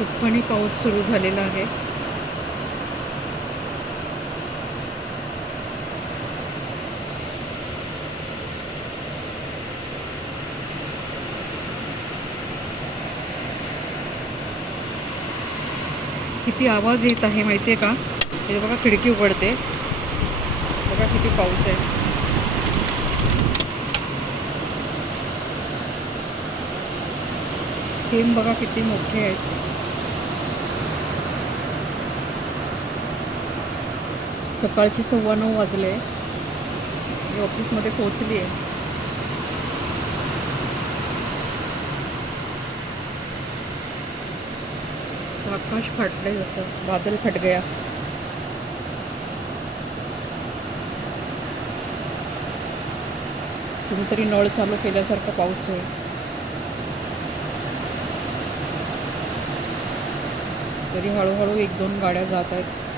तुफानी पाऊस सुरू झालेला आहे. किती आवाज येत आहे माहिती आहे का? हे बघा खिडकी उघडते. बघा किती पाऊस आहे. थेंब बघा किती मोठे आहेत. सकाळची सव्वा नऊ वाजले. मी ऑफिसमध्ये पोहोचली. आहे आकाश फाटलंय जसं बादल फट गया कुणीतरी नळ चालू केल्यासारखा पाऊस होईल तरी हळूहळू एक दोन गाड्या जात आहेत.